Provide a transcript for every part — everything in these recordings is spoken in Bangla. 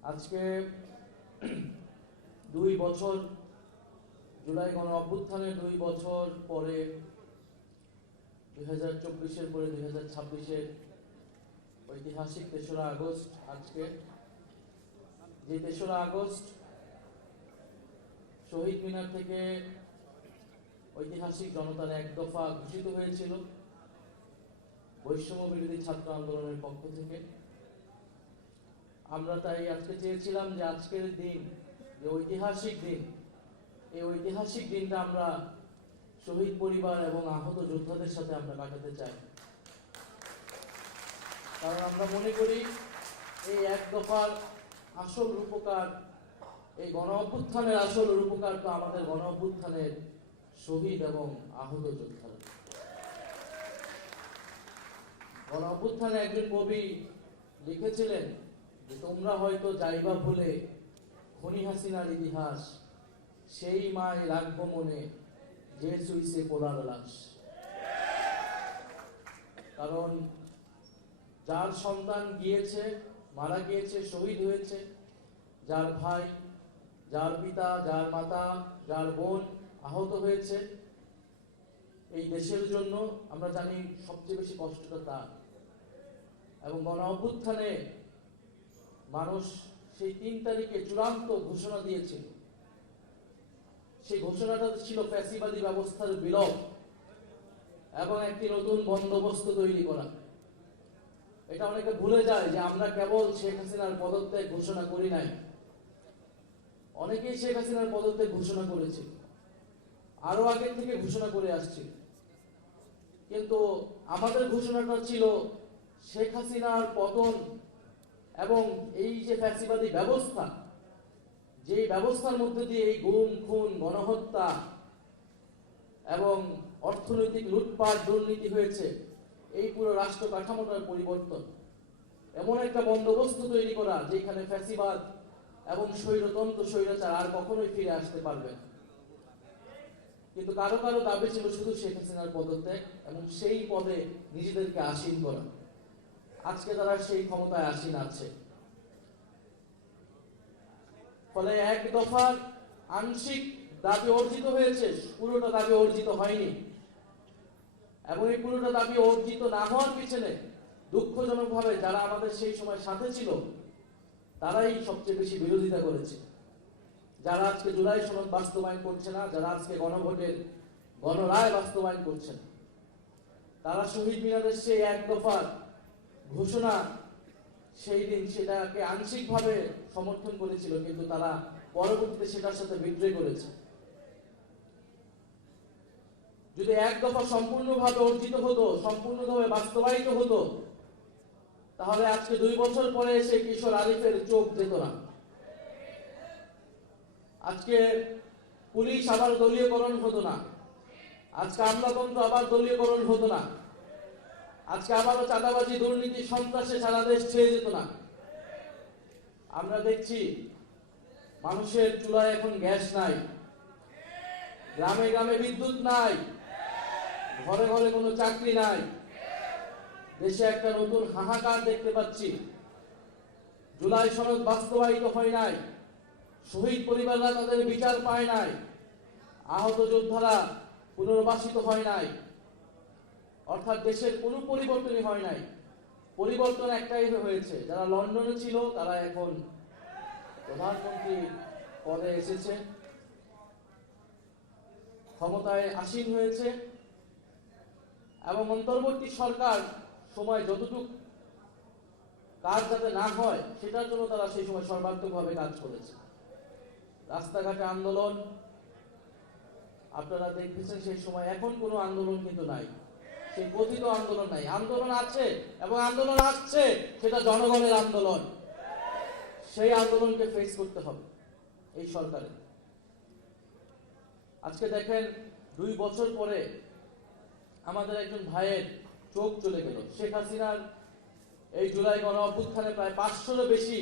আজকে 2 বছর জুলাই গণ অভ্যুত্থানের 2 বছর পরে 2024-এর পরে 2026-এর ঐতিহাসিক 3রা আগস্ট। আজকে যে 3রা আগস্ট শহীদ মিনার থেকে ঐতিহাসিক জনতার এক দফা ঘোষিত হয়েছিল বৈষম্য বিরোধী ছাত্র আন্দোলনের পক্ষ থেকে। আমরা তাই আজকে চেয়েছিলাম যে আজকের দিন, যে ঐতিহাসিক দিন, এই ঐতিহাসিক দিনটা আমরা শহীদ পরিবার এবং আহত যোদ্ধাদের সাথে আমরা কাটাতে চাই। কারণ আমরা মনে করি এই এক দফার আসল রূপকার, এই গণ অভ্যুত্থানের আসল রূপকার তো আমাদের গণ অভ্যুত্থানের শহীদ এবং আহত যোদ্ধারা। গণ অভ্যুত্থানে একজন কবি লিখেছিলেন যে তোমরা হয়তো যাইবা ভুলে খনি হাসিনার ইতিহাস, সেই মায় রাখবো মনে যে সুইসে পোলার লাশ। কারণ যার সন্তান গিয়েছে, মারা গিয়েছে, শহীদ হয়েছে, যার ভাই, যার পিতা, যার মাতা, যার বোন আহত হয়েছে এই দেশের জন্য, আমরা জানি সবচেয়ে বেশি কষ্টটা তার। এবং গণ অভ্যুত্থানে মানুষ সেই 3 তারিখে চূড়ান্ত ঘোষণা দিয়েছিল। সেই ঘোষণাটা ছিল ফ্যাসিবাদী ব্যবস্থার বিলোপ এবং একটি নতুন বন্দোবস্ত তৈরি করা। এটা অনেকে ভুলে যায় যে আমরা কেবল শেখ হাসিনার পদত্যাগ ঘোষণা করি নাই, অনেকেই শেখ হাসিনার পদত্যাগ ঘোষণা করেছে, আরো আগে থেকে ঘোষণা করে আসছে। কিন্তু আমাদের ঘোষণাটা ছিল শেখ হাসিনার পতন এবং এই যে ফ্যাসিবাদী ব্যবস্থা, যে ব্যবস্থার মধ্যে দিয়ে এই গুম, খুন, গণহত্যা এবং অর্থনৈতিক লুটপাট, দুর্নীতি হয়েছে, এই পুরো রাষ্ট্র কাঠামোটার পরিবর্তন, এমন একটা বন্দোবস্ত তৈরি করা যেখানে ফ্যাসিবাদ এবং স্বৈরতন্ত্র, স্বৈরাচার আর কখনোই ফিরে আসতে পারবে না। কিন্তু কারো কারো দাবি ছিল শুধু শেখ হাসিনার পদত্যাগ এবং সেই পদে নিজেদেরকে আসীন করা। আজকে তারা সেই ক্ষমতায় আসীন আছে। ফলে এক দফার আংশিক দাবি অর্জিত হয়েছে, পুরোটা দাবি অর্জিত হয়নি। এবং এই পুরোটা দাবি অর্জিত না হওয়ার পিছনে দুঃখজনকভাবে যারা আমাদের সেই সময় সাথে ছিল তারাই সবচেয়ে বেশি বিরোধিতা করেছে। যারা আজকে জুলাই সনদ বাস্তবায়ন করছে না, যারা আজকে গণভোটের গণরায় বাস্তবায়ন করছে না, তারা শহীদ মিনারের সেই এক দফার ঘোষণা সেই দিন সেটাকে আংশিকভাবে সমর্থন করেছিল, কিন্তু তারা পরবর্তীতে সেটার সাথে বিদ্রোহ করেছে। যদি এক দফা সম্পূর্ণভাবে অর্জিত হতো, সম্পূর্ণভাবে বাস্তবায়িত হতো, তাহলে আজকে 2 বছর পরে এসে কিশোর আরিফের চোখ যেত না। আজকে পুলিশ আবার দলীয়করণ হতো না, আজকে আমলাতন্ত্র আবার দলীয়করণ হতো না, আজকে আবারও চাঁদাবাজি, দুর্নীতি, সন্ত্রাসে সারা দেশ ছেয়ে যেত না। আমরা দেখছি মানুষের চুলায় এখন গ্যাস নাই, গ্রামে গ্রামে বিদ্যুৎ নাই, ঘরে ঘরে কোনো চাকরি নাই। দেশে একটা নতুন হাহাকার দেখতে পাচ্ছি। জুলাই সনদ বাস্তবায়িত হয় নাই, শহীদ পরিবাররা তাদের বিচার পায় নাই, আহত যোদ্ধারা পুনর্বাসিত হয় নাই। অর্থাৎ দেশের কোনো পরিবর্তনই হয় নাই। পরিবর্তন একটাই হয়েছে, যারা লন্ডনে ছিল তারা এখন প্রধানমন্ত্রী পদে এসেছে, ক্ষমতায় আসীন হয়েছে এবং অন্তর্বর্তী সরকার সময় যতটুকু কাজ যাতে না হয় সেটার জন্য তারা সেই সময় সর্বাত্মকভাবে কাজ করেছে। রাস্তাঘাটে আন্দোলন আপনারা দেখেছেন সেই সময়, এখন কোনো আন্দোলন কিন্তু নাই, সেই কথিত আন্দোলন নাই। আন্দোলন আছে এবং আন্দোলন আসছে, সেটা জনগণের আন্দোলন। সেই আন্দোলনকে ফেস করতে হবে এই সরকারের। আজকে দেখেন 2 বছর পরে আমাদের একজন ভাইয়ের চোখ চলে গেল। শেখ হাসিনার এই জুলাই গণ অভ্যুত্থানে প্রায় 500-এরও বেশি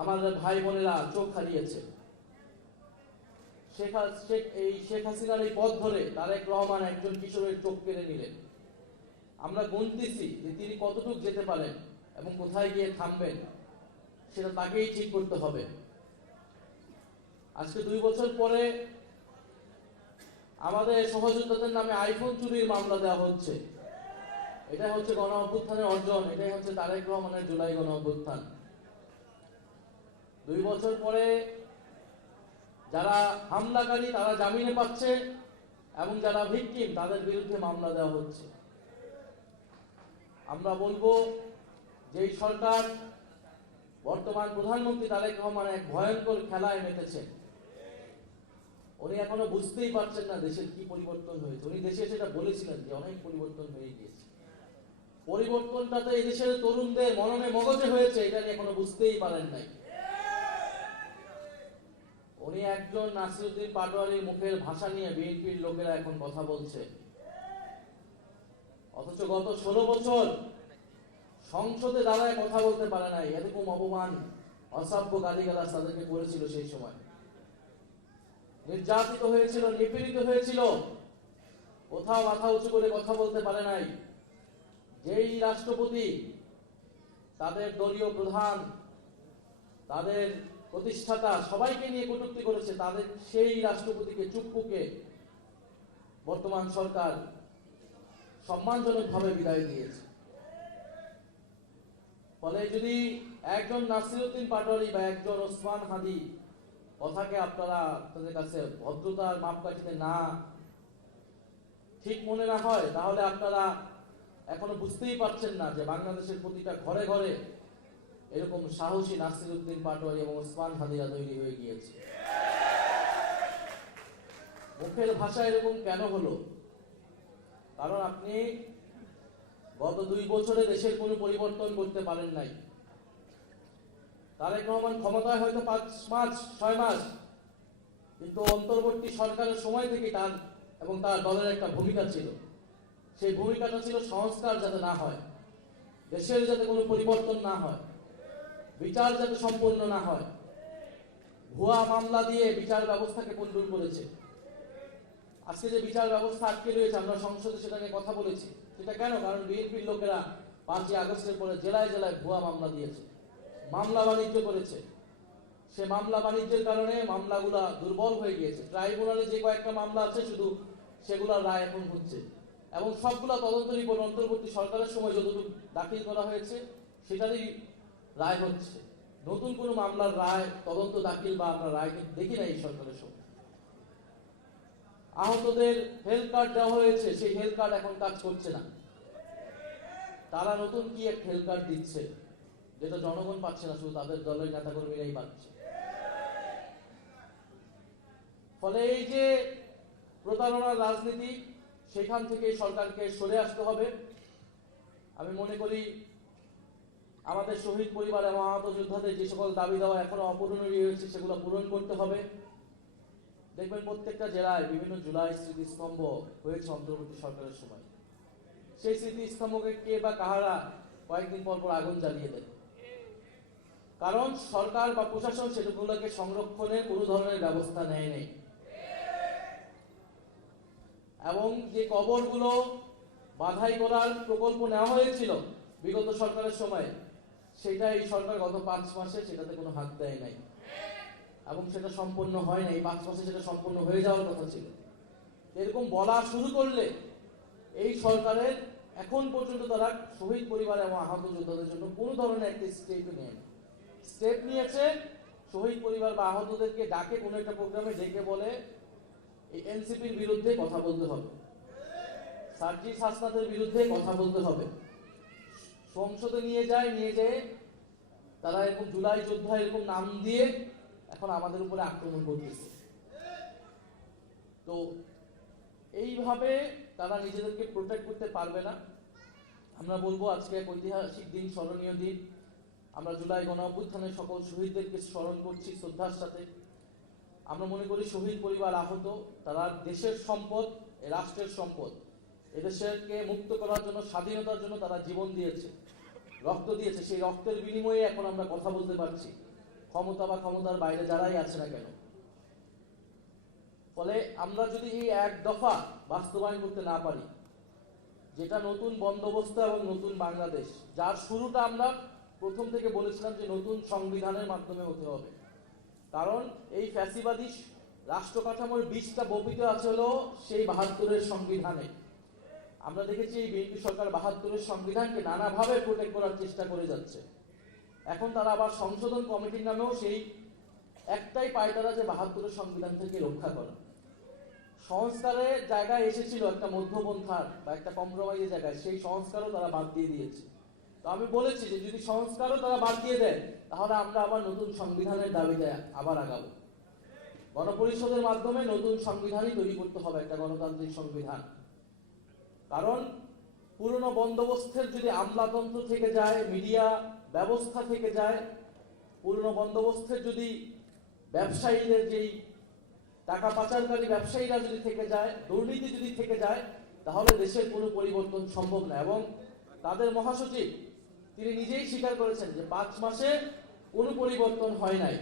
আমাদের ভাই বোনেরা চোখ হারিয়েছে। শেখ হাসিনার এই পথ ধরে তারেক রহমান একজন কিশোরের চোখ কেড়ে নিলেন। আমরা গুনতেছি যে তিনি কতটুকু যেতে পারেন এবং কোথায় গিয়ে থামবেন। সেটা তাকেই ঠিক করতে হবে। আজকে 2 বছর পরে আমাদের সহযোদ্ধাদের নামে আইফোন চুরির মামলা দেওয়া হচ্ছে। এটাই হচ্ছে গণ অভ্যুত্থানের অর্জন, এটাই হচ্ছে তারেক রহমানের জুলাই গণ অভ্যুত্থান। 2 বছর পরে যারা হামলাকারী তারা জামিনে পাচ্ছে এবং যারা ভিকটিম তাদের বিরুদ্ধে মামলা দেওয়া হচ্ছে। আমরা বলবো যে এই সরকার, বর্তমান প্রধানমন্ত্রী তারেক রহমান এক ভয়ঙ্কর খেলায় মেতেছেন। উনি এখনো বুঝতেই পারছেন না দেশের কি পরিবর্তন হয়েছে। উনি দেশে সেটা বলেছিলেন যে অনেক পরিবর্তন হয়ে গিয়েছে। পরিবর্তনটা তো এই দেশের তরুণদের মননে মগজে হয়েছে, এটা নিয়ে এখনো বুঝতেই পারেন নাই। উনি একজন নাসিরউদ্দিন পাটোয়ারির মুখের ভাষা নিয়ে বিএনপির লোকেরা এখন কথা বলছে, অথচ গত 16 বছর সংসদে দাঁড়ায় কথা বলতে পারে নাই। এরকম অপমান, অসভ্য গালিগালাজ তাদেরকে করেছিল। সেই সময় নির্যাতিত হয়েছিল, নিপীড়িত হয়েছিল, কোথাও মাথা উঁচু করে কথা বলতে পারে নাই। যেই রাষ্ট্রপতি তাদের দলীয় প্রধান, তাদের প্রতিষ্ঠাতা সবাইকে নিয়ে কটূক্তি করেছে, তাদের সেই রাষ্ট্রপতিকে চুপ্পুকে বর্তমান সরকার সম্মানজনকভাবে বিদায় দিয়েছে। ফলে যদি একজন নাসিরউদ্দিন পাটোয়ারি বা একজন ওসমান হাদি কথাকে আপনাদের কাছে ভদ্রতার মাপকাঠিতে না ঠিক মনে না হয়, তাহলে আপনারা এখনো বুঝতেই পারছেন না যে বাংলাদেশের প্রতিটা ঘরে ঘরে এরকম সাহসী নাসিরউদ্দিন পাটোয়ারি এবং ওসমান হাদিরা তৈরি হয়ে গিয়েছে। মুখের ভাষা এরকম কেন হলো? কারণ আপনি গত 2 বছরে দেশের কোনো পরিবর্তন করতে পারেন নাই। তারেক রহমান ক্ষমতায় হয়তো 5 মাস 6 মাস, কিন্তু অন্তর্বর্তী সরকারের সময় থেকে তার এবং তার দলের একটা ভূমিকা ছিল। সেই ভূমিকাটা ছিল সংস্কার যাতে না হয়, দেশের যাতে কোনো পরিবর্তন না হয়, বিচার যাতে সম্পূর্ণ না হয়। ভুয়া মামলা দিয়ে বিচার ব্যবস্থাকে পণ্ডুল করেছে। আজকে যে বিচার ব্যবস্থা আটকে রয়েছে, আমরা সংসদে সেটা নিয়ে কথা বলেছি। সেটা কেন? কারণ বিএনপির লোকেরা 5ই আগস্টের পরে জেলায় জেলায় ভুয়া মামলা দিয়েছে, মামলা বাণিজ্য করেছে। সে মামলা বাণিজ্যের কারণে মামলাগুলা দুর্বল হয়ে গিয়েছে। ট্রাইব্যুনালে যে কয়েকটা মামলা আছে শুধু সেগুলোর রায় এখন হচ্ছে, এবং সবগুলা তদন্ত রিপোর্ট অন্তর্বর্তী সরকারের সময় যতটুকু দাখিল করা হয়েছে সেটারই রায় হচ্ছে। নতুন কোনো মামলার রায়, তদন্ত দাখিল বা আমরা রায় দেখি না এই সরকারের সময়। আহতদের হেলথ কার্ড দেওয়া হয়েছে, সেই হেলথ কার্ড এখন কাজ করছে না। তারা নতুন কি এক হেলথ কার্ড দিচ্ছে যেটা জনগণ পাচ্ছে না, শুধু তাদের দলের নেতাকর্মীরাই পাচ্ছে। ফলে এই যে প্রতারণার রাজনীতি, সেখান থেকে সরকারকে সরে আসতে হবে। আমি মনে করি আমাদের শহীদ পরিবার এবং আহত যোদ্ধাদের যে সকল দাবি দেওয়া এখনো অপূরণীয় রয়েছে সেগুলো পূরণ করতে হবে। দেখবেন প্রত্যেকটা জেলায় বিভিন্ন জুলাই স্মৃতিস্তম্ভ হয়েছে অন্তর্বর্তী সরকারের সময়। সেই স্মৃতিস্তম্ভকে কে বা কাহারা কয়েকদিন পর পর আগুন জ্বালিয়ে দেয়, কারণ সরকার বা প্রশাসন সেগুলোকে সংরক্ষণের কোনো ধরনের ব্যবস্থা নেয়নি। এবং যে কবরগুলো বাধাই করার প্রকল্প নেওয়া হয়েছিল বিগত সরকারের সময়, সেটা এই সরকার গত 5 মাসে সেটাতে কোনো হাত দেয় নাই, এবং সেটা সম্পূর্ণ হয় নাই। 5 মাসে সেটা সম্পূর্ণ হয়ে যাওয়ার কথা ছিল। এরকম বলা শুরু করলে এই সরকারের এখন পর্যন্ত তারা শহীদ পরিবার এবং আহত যোদ্ধাদের জন্য কোনো ধরনের একটা স্টেপ নিয়েছে। শহীদ পরিবার বা আহতদেরকে ডাকে কোনো একটা প্রোগ্রামে ডেকে বলে এই এনসিপির বিরুদ্ধে কথা বলতে হবে, সার্জিস হাসনাতের বিরুদ্ধে কথা বলতে হবে। সংসদে নিয়ে যেয়ে তারা এরকম জুলাই যোদ্ধা এরকম নাম দিয়ে এখন আমাদের উপরে আক্রমণ করতেছে। তো এইভাবে তারা নিজেদেরকে প্রোটেক্ট করতে পারবে না। আমরা বলবো আজকে এক ঐতিহাসিক দিন, স্মরণীয় দিন। আমরা জুলাই গণ অভ্যুত্থানের সকল শহীদদেরকে স্মরণ করছি শ্রদ্ধার সাথে। আমরা মনে করি শহীদ পরিবার, আহত, তারা দেশের সম্পদ, রাষ্ট্রের সম্পদ। এদেশকে মুক্ত করার জন্য, স্বাধীনতার জন্য তারা জীবন দিয়েছে, রক্ত দিয়েছে। সেই রক্তের বিনিময়ে এখন আমরা কথা বলতে পারছি, ক্ষমতা বা ক্ষমতার বাইরে যারাই আছে না কেন। ফলে আমরা যদি এই এক দফা বাস্তবায়ন করতে না পারি, যেটা নতুন বন্দোবস্ত এবং নতুন বাংলাদেশ, যার শুরুটা আমরা প্রথম থেকে বলেছিলাম যে নতুন সংবিধানের মাধ্যমে হতে হবে, কারণ এই ফ্যাসিবাদী রাষ্ট্র কাঠামোর বীজটা বপিত আছে হলো সেই ৭২-এর সংবিধানে। আমরা দেখেছি এই বিএনপি সরকার ৭২-এর সংবিধানকে নানাভাবে প্রোটেক্ট করার চেষ্টা করে যাচ্ছে। এখন তারা আবার সংশোধন কমিটির নামেও সেই একটাই পায়তারা যে ৭২-এর সংবিধান থেকে রক্ষা করা। সংস্কারের জায়গায় এসেছিল একটা মধ্যপন্থার বা একটা কম্প্রোমাইজের জায়গায়, সেই সংস্কারও তারা বাদ দিয়ে দিয়েছে। তো আমি বলেছি যে যদি সংস্কারও তারা বাদ দিয়ে দেয় তাহলে আমরা আবার নতুন সংবিধানের দাবিতে আবার আগাবো। গণপরিষদের মাধ্যমে নতুন সংবিধানই তৈরি করতে হবে, একটা গণতান্ত্রিক সংবিধান। কারণ পুরনো বন্দোবস্তের যদি আমলাতন্ত্র থেকে যায়, মিডিয়া ব্যবস্থা থেকে যায়, পুরনো বন্দোবস্তের যদি ব্যবসায়ীদের যেই টাকা পাচারকারী ব্যবসায়ীরা যদি থেকে যায়, দুর্নীতি যদি থেকে যায়, তাহলে দেশের কোনো পরিবর্তন সম্ভব না। এবং তাদের মহাসচিব তিনি নিজেই স্বীকার করেছেন যে ৫ মাসে কোনো পরিবর্তন হয় নাই।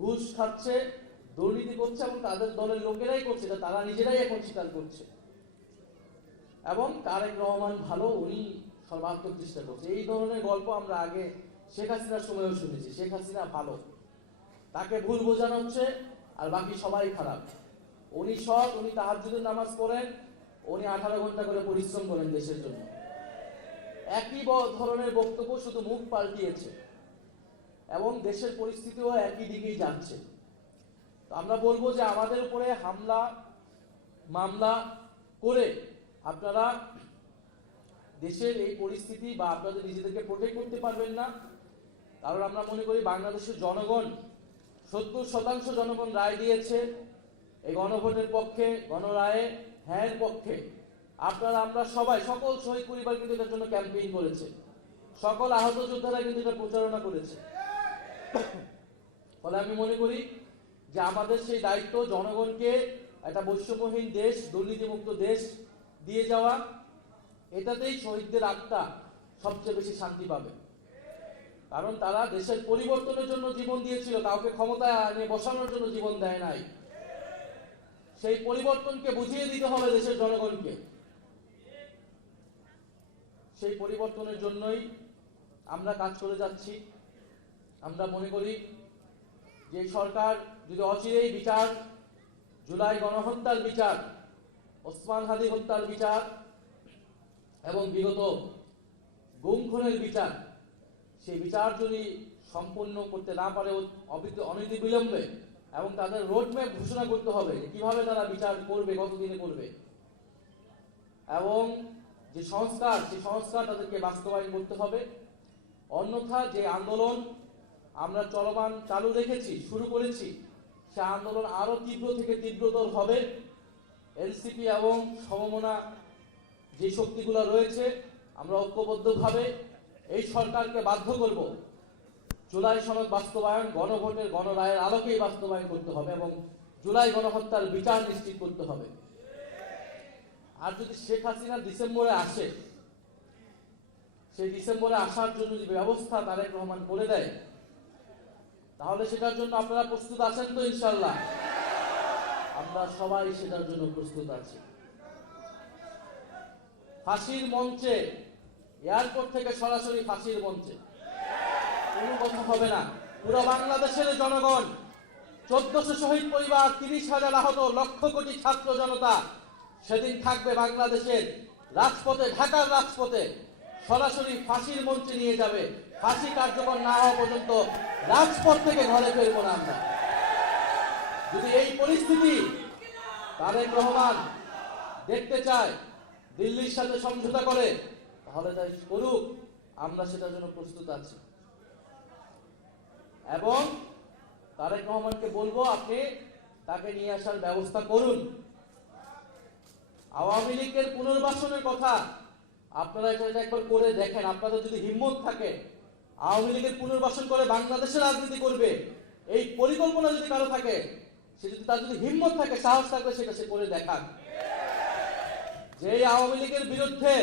ঘুষ খাচ্ছে, দুর্নীতি করছে এবং তাদের দলের লোকেরাই করছে, তারা নিজেরাই এখন স্বীকার করছে। এবং তারেক রহমান ভালো, উনি সর্বাত্মক চেষ্টা করছে। এই ধরনের গল্প আমরা আগে শেখ হাসিনার সময়ও শুনেছি। শেখ হাসিনা ভালো, তাকে ভুল বোঝানো হচ্ছে আর বাকি সবাই খারাপ। উনি সৎ, উনি তাহাজ্জুদের নামাজ পড়েন, উনি 18 ঘন্টা করে পরিশ্রম করেন দেশের জন্য। একই ধরনের বক্তব্য, শুধু মুখ পাল্টিয়েছে এবং দেশের পরিস্থিতিও একই দিকেই যাচ্ছে। তো আমরা বলবো যে আমাদের উপরে হামলা মামলা করে আপনারা দেশের এই পরিস্থিতি বা আপনাদের নিজেদেরকে প্রোটেক্ট করতে পারবেন না। কারণ আমরা মনে করি বাংলাদেশের জনগণ 70% জনগণ রায় দিয়েছে এই গণভোটের পক্ষে, গণরায়ে হ্যাঁর পক্ষে। আপনারা আমরা সবাই, সকল শহীদ পরিবার কিন্তু এটার জন্য ক্যাম্পেইন করেছে, সকল আহত যোদ্ধারা কিন্তু এটা প্রচারণা করেছে। ফলে আমি মনে করি যে আমাদের সেই দায়িত্ব জনগণকে একটা বৈষম্যহীন দেশ, দুর্নীতিমুক্ত দেশ দিয়ে যাওয়া। এটাতেই শহীদদের আত্মা সবচেয়ে বেশি শান্তি পাবে। কারণ তারা দেশের পরিবর্তনের জন্য জীবন দিয়েছিল, কাউকে ক্ষমতায় আনে বসানোর জন্য জীবন দেয় নাই। সেই পরিবর্তনকে বুঝিয়ে দিতে হবে দেশের জনগণকে। সেই পরিবর্তনের জন্যই আমরা কাজ করে যাচ্ছি। আমরা মনে করি যে সরকার যদি অচিরেই বিচার, জুলাই গণহত্যার বিচার, ওসমান হাদি হত্যার বিচার এবং বিগত গুম খুনের বিচার, সেই বিচার যদি সম্পূর্ণ করতে না পারে অনতিবিলম্বে, এবং তাদের রোডম্যাপ ঘোষণা করতে হবে কিভাবে তারা বিচার করবে, কতদিনে করবে, এবং যে সংস্কার, সেই সংস্কার তাদেরকে বাস্তবায়ন করতে হবে। অন্যথা যে আন্দোলন আমরা চলমান চালু রেখেছি, শুরু করেছি, সে আন্দোলন আরো তীব্র থেকে তীব্রতর হবে। এনসিপি এবং সমমনা যে শক্তিগুলো রয়েছে, আমরা ঐক্যবদ্ধভাবে এই সরকারকে বাধ্য করব জুলাই সনদ বাস্তবায়ন, গণভোটের গণরায়ের আলোকেই বাস্তবায়ন করতে হবে এবং জুলাই গণহত্যার বিচার নিশ্চিত করতে হবে। আর যদি শেখ হাসিনা ডিসেম্বরে আসে, সেই ডিসেম্বরে আসার জন্য যে ব্যবস্থা তারেক রহমান করে দেয়, তাহলে সেটার জন্য আপনারা প্রস্তুত আছেন তো? ইনশাআল্লাহ আমরা সবাই সেটার জন্য প্রস্তুত আছি। ফাঁসির মঞ্চে, এয়ারপোর্ট থেকে সরাসরি ফাঁসির মঞ্চে কোনো কথা হবে না। পুরো বাংলাদেশের জনগণ, 1400 শহীদ পরিবার, 30,000 আহত, লক্ষ কোটি ছাত্র জনতা সেদিন থাকবে বাংলাদেশের রাজপথে, ঢাকার রাজপথে, সরাসরি ফাঁসির মঞ্চে নিয়ে যাবে। ফাঁসি কার্যকর না হওয়া পর্যন্ত রাজপথ থেকে ঘরে ফিরবো না আমরা। যদি এই পরিস্থিতি তারেক রহমান দেখতে চায়, দিল্লির সাথে সমঝোতা করে, তাহলে তাই করুক, আমরা সেটার জন্য প্রস্তুত আছি। এবং তারেক রহমানকে বলবো আপনি তাকে নিয়ে আসার ব্যবস্থা করুন। আওয়ামী লীগের পুনর্বাসনের কথা আপনারা এটা একবার করে দেখেন। আপনাদের যদি হিম্মত থাকে আওয়ামী লীগের পুনর্বাসন করে বাংলাদেশের রাজনীতি করবে, এই পরিকল্পনা যদি কারো থাকে, সে যদি তার যদি হিম্মত থাকে, সাহস থাকবে, সেটা সে করে দেখান। যে আওয়ামী লীগের বিরুদ্ধে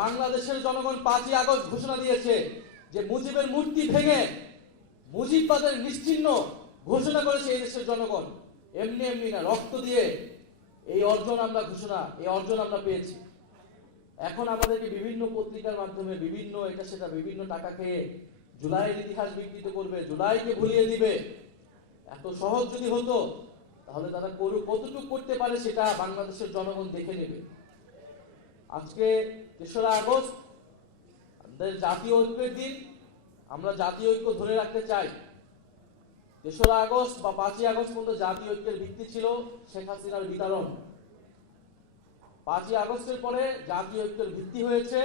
বাংলাদেশের জনগণ 5ই আগস্ট ঘোষণা দিয়েছে যে মুজিবের মূর্তি ভেঙে মুজিববাদের নিশ্চিহ্ন ঘোষণা করেছে এই দেশের জনগণ, এমনি এমনি না, রক্ত দিয়ে এই অর্জন আমরা পেয়েছি। এখন আমাদেরকে বিভিন্ন পত্রিকার মাধ্যমে বিভিন্ন এটা সেটা বিভিন্ন টাকা খেয়ে জুলাইয়ের ইতিহাস বিকৃত করবে, জুলাইকে ভুলিয়ে দিবে। এত সহজ যদি হতো তাহলে তারা কতটুকু করতে পারে সেটা বাংলাদেশের জনগণ দেখে নেবে। আজকে ৩রা আগস্ট আমাদের জাতীয় ঐক্যের দিন, আমরা জাতীয় ঐক্য ধরে রাখতে চাই। ৩রা আগস্ট বা ৫ই আগস্ট পর্যন্ত জাতীয় ঐক্যের ভিত্তি ছিল শেখ হাসিনার বিতরণ। ৫ই আগস্টের পরে জাতীয় ঐক্যের ভিত্তি হয়েছে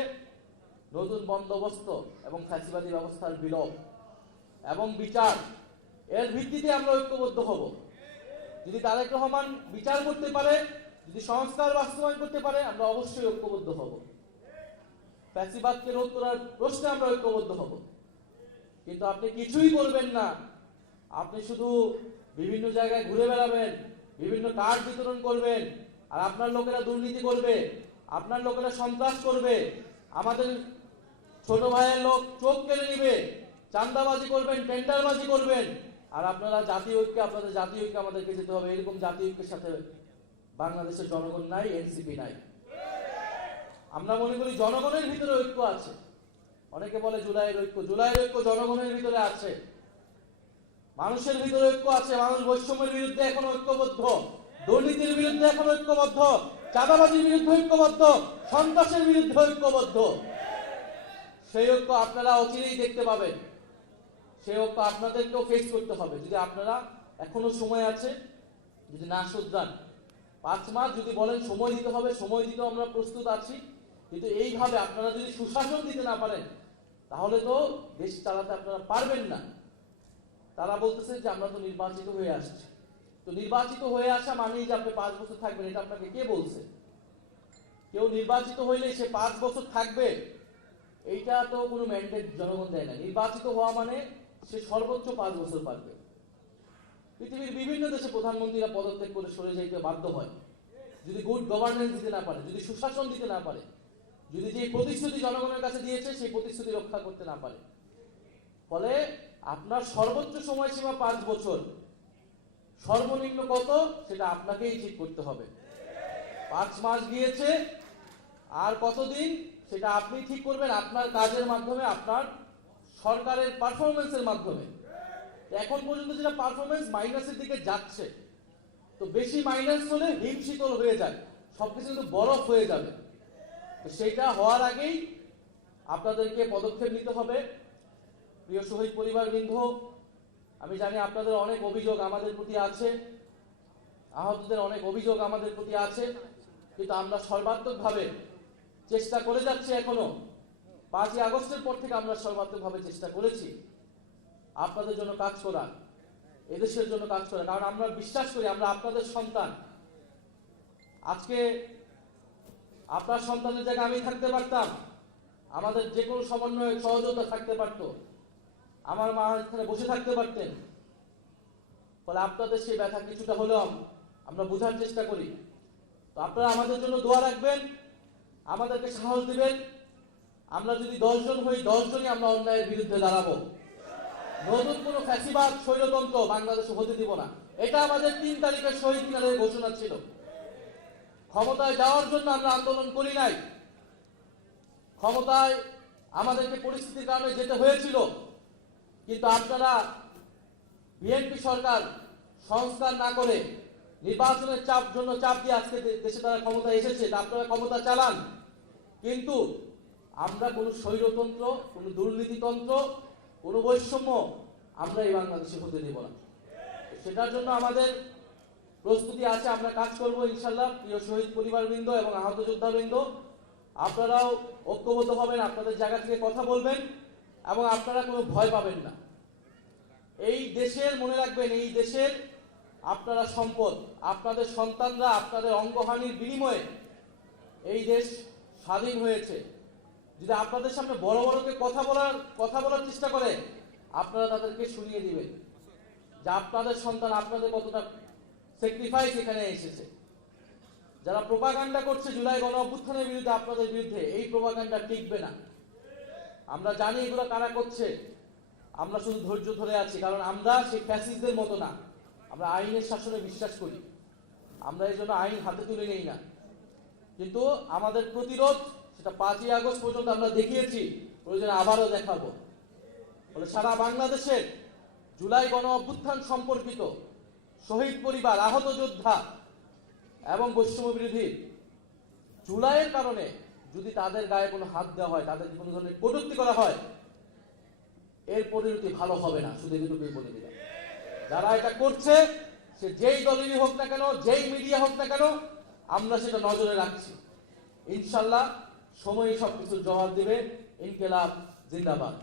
নতুন বন্দোবস্ত এবং ফ্যাসিবাদী ব্যবস্থার বিলোপ এবং বিচার। এর ভিত্তিতে আমরা ঐক্যবদ্ধ হব। যদি তারেক রহমান বিচার করতে পারে, যদি সংস্কার বাস্তবায়ন করতে পারে, আমরা অবশ্যই ঐক্যবদ্ধ হব। ফ্যাসিবাদকে রোধ করার প্রশ্নে আমরা ঐক্যবদ্ধ হব। কিন্তু আপনি কিছুই করবেন না, আপনি শুধু বিভিন্ন জায়গায় ঘুরে বেড়াবেন, বিভিন্ন কার্ড বিতরণ করবেন, আর আপনার লোকেরা দুর্নীতি করবে, আপনার লোকেরা সন্ত্রাস করবে, আমাদের ছোট ভাইয়ের লোক চোখ কেড়ে নিবে, চাঁদাবাজি করবেন, টেন্ডারবাজি করবেন, আর আপনারা জাতীয় ঐক্যে, আপনাদের জাতীয় ঐক্যে আমাদেরকে যেতে হবে। এরকম জাতীয় ঐক্যের সাথে বাংলাদেশের জনগণ নাই, এনসিপি নাই। আমরা মনে করি জনগণের ভিতরে ঐক্য আছে। অনেকে বলে জুলাইয়ের ঐক্য, জুলাইয়ের ঐক্য জনগণের ভিতরে আছে, মানুষের ভিতরে ঐক্য আছে। মানুষ বৈষম্যের বিরুদ্ধে এখন ঐক্যবদ্ধ, দুর্নীতির বিরুদ্ধে এখন ঐক্যবদ্ধ, চাঁদাবাজির বিরুদ্ধে ঐক্যবদ্ধ, সন্ত্রাসের বিরুদ্ধে ঐক্যবদ্ধ। সেই ঐক্য আপনারা অচিরেই দেখতে পাবেন। সেই ঐক্য আপনাদেরকেও ফেস করতে হবে। যদি আপনারা এখনো সময় আছে, যদি না শুধরান, 5 মাস যদি বলেন সময় দিতে হবে, সময় দিতে আমরা প্রস্তুত আছি। কিন্তু এইভাবে আপনারা যদি সুশাসন দিতে না পারেন তাহলে তো দেশ চালাতে আপনারা পারবেন না। তারা বলতেছে যে আমরা তো নির্বাচিত হয়ে আসছি। তো নির্বাচিত হয়ে আসা মানেই যে আপনি 5 বছর থাকবেন, এটা আপনাকে কে বলছে? কেউ নির্বাচিত হইলে সে 5 বছর থাকবে, এইটা তো কোনো ম্যান্ডেট জনগণ দেয় না। নির্বাচিত হওয়া মানে সে সর্বোচ্চ 5 বছর পারবে। পৃথিবীর বিভিন্ন দেশে প্রধানমন্ত্রীরা পদত্যাগ করে সরে যাইতে বাধ্য হয় যদি গুড গভর্নেন্স দিতে না পারে, যদি সুশাসন দিতে না পারে, যদি যে প্রতিশ্রুতি জনগণের কাছে দিয়েছে সেই প্রতিশ্রুতি রক্ষা করতে না পারে। ফলে আপনার সর্বোচ্চ সময়সীমা 5 বছর, সর্বনিম্ন কত সেটা আপনাকেই ঠিক করতে হবে। 5 মাস গিয়েছে, আর কতদিন সেটা আপনি ঠিক করবেন আপনার কাজের মাধ্যমে, আপনার সরকারের পারফরমেন্সের মাধ্যমে। এখন পর্যন্ত যেটা পারফরমেন্স মাইনাসের দিকে যাচ্ছে, তো বেশি মাইনাস হলে হিমশীতল হয়ে যায়, সবকিছু কিন্তু বরফ হয়ে যাবে। তো সেটা হওয়ার আগেই আপনাদেরকে পদক্ষেপ নিতে হবে। প্রিয় শহীদ পরিবারবৃন্দ, আমি জানি আপনাদের অনেক অভিযোগ আমাদের প্রতি আছে, আহতদের অনেক অভিযোগ আমাদের প্রতি আছে, কিন্তু আমরা সর্বাত্মকভাবে চেষ্টা করে যাচ্ছি। এখনো 5ই আগস্টের পর থেকে আমরা সর্বাত্মকভাবে চেষ্টা করেছি আপনাদের জন্য কাজ করার, এদেশের জন্য কাজ করার। কারণ আমরা বিশ্বাস করি আমরা আপনাদের সন্তান। আজকে আপনার সন্তানের জায়গায় আমি থাকতে পারতাম, আমাদের যে কোনো সমন্বয় সহযোগিতা থাকতে পারতো, আমার মা এখানে বসে থাকতে পারতেন। ফলে আপনাদের সেই ব্যথা কিছুটা হলেও আমরা বোঝার চেষ্টা করি। তো আপনারা আমাদের জন্য দোয়া রাখবেন, আমাদেরকে সাহস দিবেন। আমরা যদি 10 জন হই, 10 জনই আমরা অন্যায়ের বিরুদ্ধে দাঁড়াবো। নতুন কোন ফ্যাসিবাদ স্বৈরতন্ত্র বাংলাদেশে হতে দিব না। এটা আমাদের 3 তারিখের শহীদ মিনারের ঘোষণা ছিল। ক্ষমতায় যাওয়ার জন্য আমরা আন্দোলন করি নাই, ক্ষমতায় আমাদেরকে পরিস্থিতির কারণে যেতে হয়েছিল। কিন্তু আপনারা বিএনপি সরকার সংস্কার না করে নির্বাচনের জন্য চাপ দিয়ে আজকে দেশে তারা ক্ষমতা এসেছে, আপনারা ক্ষমতা চালান। কিন্তু আমরা কোনো স্বৈরতন্ত্র, কোনো দুর্নীতিতন্ত্র, কোনো বৈষম্য আমরা এই বাংলাদেশে হতে দেব না। সেটার জন্য আমাদের প্রস্তুতি আছে, আমরা কাজ করব ইনশাল্লাহ। প্রিয় শহীদ পরিবারবৃন্দ এবং আহত যোদ্ধাবৃন্দ, আপনারাও ঐক্যবদ্ধ হবেন, আপনাদের জায়গা থেকে কথা বলবেন এবং আপনারা কোনো ভয় পাবেন না। এই দেশের, মনে রাখবেন, এই দেশের আপনারা সম্পদ। আপনাদের সন্তানরা আপনাদের অঙ্গহানির বিনিময়ে এই দেশ স্বাধীন হয়েছে। যদি আপনাদের সামনে বড় বড়কে কথা বলার চেষ্টা করে, আপনারা তাদেরকে শুনিয়ে দিবেন যে আপনাদের সন্তান আপনাদের কতটা স্যাক্রিফাইস এখানে এসেছে। যারা প্রোপাগান্ডা করছে জুলাই গণ অভ্যুত্থানের বিরুদ্ধে, আপনাদের বিরুদ্ধে, এই প্রোপাগান্ডা টিকবে না। আমরা জানি এগুলো কারা করছে, আমরা শুধু ধৈর্য ধরে আছি। কারণ আমরা সেই ফ্যাসিস্টদের মতো না, আমরা আইনের শাসনে বিশ্বাস করি। আমরা এই জন্য আইন হাতে তুলে নেই না, কিন্তু আমাদের প্রতিরোধ সেটা 5ই আগস্ট পর্যন্ত আমরা দেখিয়েছি, প্রয়োজনে আবারও দেখাবো। ফলে সারা বাংলাদেশের জুলাই গণ অভ্যুত্থান সম্পর্কিত শহীদ পরিবার, আহত যোদ্ধা এবং বৈষম্য বিরোধী জুলাইয়ের কারণে যদি তাদের গায়ে কোনো হাত দেওয়া হয়, তাদের কোনো ধরনের কটূক্তি করা হয়, এর পরিণতি ভালো হবে না। শুধু এটুকুই বলে দিলাম, যারা এটা করছে সে যেই দলেরই হোক না কেন, যেই মিডিয়া হোক না কেন, আমরা সেটা নজরে রাখছি। ইনশাল্লাহ সময়ই সবকিছুর জবাব দিবে। ইনকিলাব জিন্দাবাদ।